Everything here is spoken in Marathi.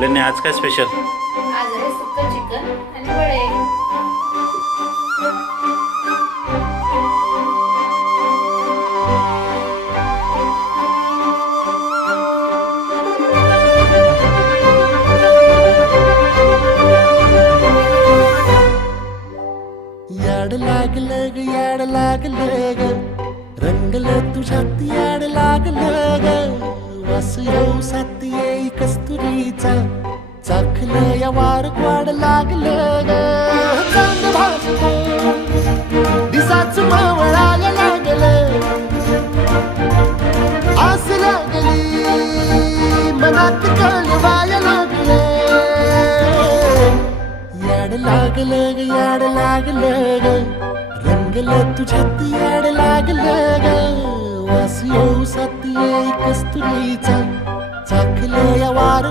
लेने आज काय स्पेशल? आज आहे सुक्क चिकन आणि वडे. याड लागलं ग याड लागलं ग रंगलं तुझ्यात याड लागलं ग वास येऊ साथ येई कस्तुरीचा चाखलं या वार वाड लागलं ग चांद भाजलं दिसाच मावळायला लागलं आस लागली मनात कळवायला लागलं याड लागलं ग याड लागलं ग रंगलं तुझ्यात याड लागलं ग वास येऊ साथ येई कस्तुरीचा चाखलं या वार